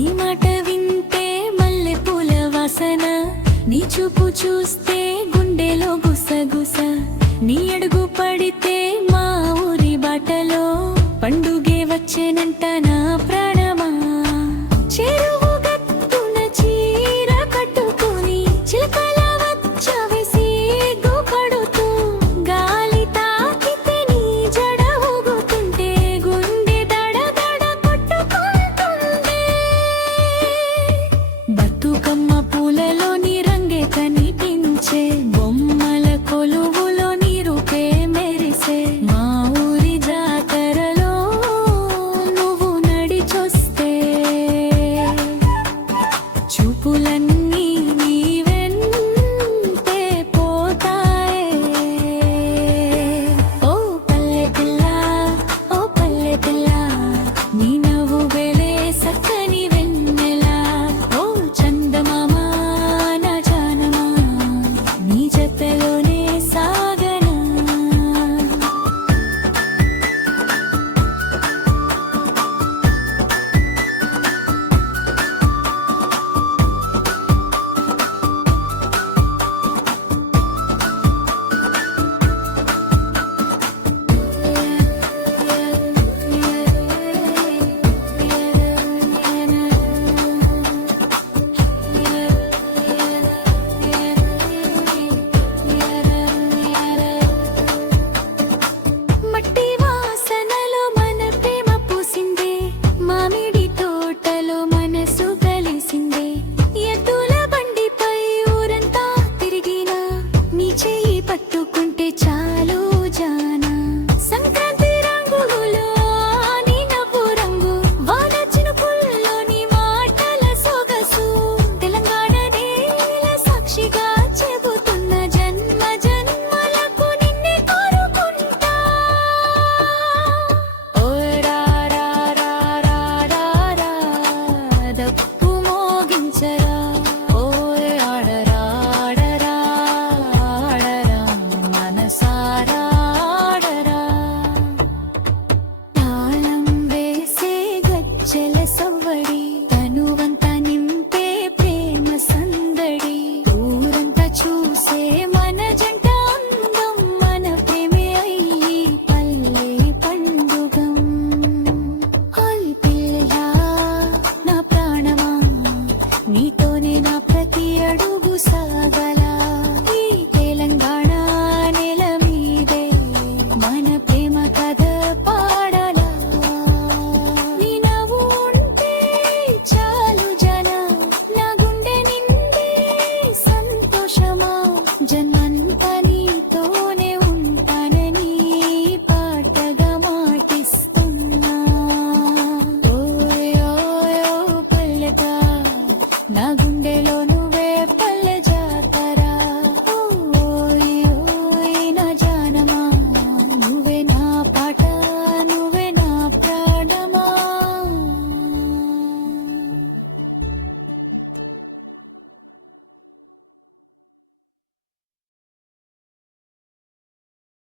నీ మాట వింటే మల్లె పూల వాసన, నీ చూపు చూస్తే గుండెలో గుసగుస, నీ అడుగు పడితే మా ఊరి బాటలో పండుగే వచ్చేనంట నా ప్రాణమా. చెరువు గట్టున చీర కట్టుకుని చిలకల వచ్చావే సిగ్గు పడుతూ, గాలి తాకితే నీ జడ ఊగుతుంటే గుండె దడ దడ కొట్టుకుంటుందే. బతుకమ్మ పూలలో నీ రంగే కనిపించే, బొమ్మల కొలువులో నీ రూపే మెరిసే, మా ఊరి జాతరలో నువ్వు నడిచొస్తే చూపులన్నీ నీ వెంటే పోతాయే. ఓ పల్లె పిల్ల, ఓ పల్లె పిల్ల, నీ నవ్వు వెలే సక్కని వెన్నెలా. ఓ చందమామ నా జానమా, నీ జతలోనే సాగనా. మట్టి వాసనలో మన ప్రేమ పూసిందే, మామిడి తోటలో మనసు కలిసిందే, ఎద్దుల బండిపై ఊరంతా తిరిగినా నీ చెయ్యి పట్టుకుంటే చాలు జానా. సంక్రాంతి రంగులో నీ నవ్వు రంగు, వాన చినుకుల్లో నీ మాటల సొగసు, తెలంగాణ నేల సాక్షిగా చెబుతున్న జన్మ జన్మలకు నిన్నే కోరుకుంటా. ఓ రా రా రా రా రా రా, దప్పు మోగించరా, ఓ ఆడరా ఆడరా ఆడరా, మనసారా ఆడరా. తాళం వేసే గజ్జెల సవ్వడి, తనువంతా నింపే ప్రేమ సందడి, ఊరంతా చూసే మన జంట అందం, మన ప్రేమే అయ్యి పల్లె పండుగం. ఓయ్ పిల్ల నా ప్రాణమా, నీతోనే నా ప్రతి అడుగు సాగలా. ఈ తెలంగాణ నేల మీదే మన ప్రేమ కథ పాడలా. నీ నవ్వు ఉంటే చాలు జన, నా గుండె నిండే సంతోషమా, జన్మంతా నీతోనే ఉంటానని పాటగా మాటిస్తున్నా. ఓయ్ ఓయ్ ఓ పల్లెట నా